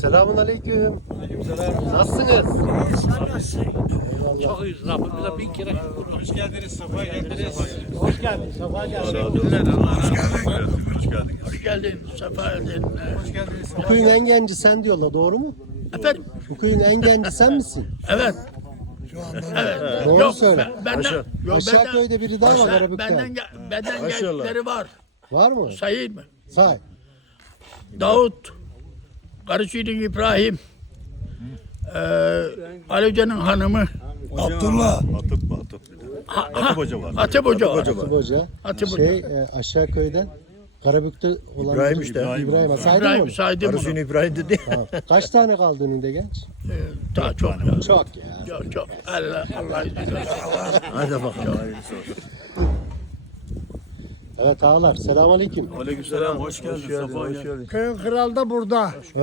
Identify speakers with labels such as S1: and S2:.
S1: Selamun aleyküm. Nasılsınız?
S2: Çok iyiyiz. Rabbimize bin kere şükür.
S3: Hoş geldiniz, safa geldiniz.
S2: Hoş geldin, sefa geldin.
S4: Hoş geldin, sefa edin.
S3: Hoş geldiniz.
S1: Bu köyün en genci sen diyorlar, doğru mu?
S4: Efendim?
S1: Bu köyün en genci sen misin?
S4: Evet.
S1: Doğru
S4: Yok,
S1: söyle.
S4: benden, yok,
S1: Aşağı köyde biri daha var Karabük'ten.
S4: benden gençleri var.
S1: Var mı?
S4: Sayayım mı?
S1: Say.
S4: Davut, Karışı'nın İbrahim, Ali Hoca'nın hanımı,
S5: Abdullah.
S4: Atıp Hoca var. Atıp Hoca var.
S1: Atıp Hoca.
S4: Atıp Hoca.
S1: Aşağı köyden Karabük'te olan
S5: İbrahim işte.
S1: İbrahim. Saydın mı
S4: İbrahim
S1: onu?
S4: saydım
S5: Arasını
S4: onu.
S5: İbrahim dedi.
S1: Tamam. Kaç tane kaldı önünde genç?
S4: Daha çok ya.
S1: Çok ya.
S4: Çok çok. Allah izin versin.
S5: Hadi bakalım.
S1: Evet ağalar. Selamünaleyküm.
S3: Aleykümselam, hoş geldin, safa geldin.
S6: Köyün kralı da burada.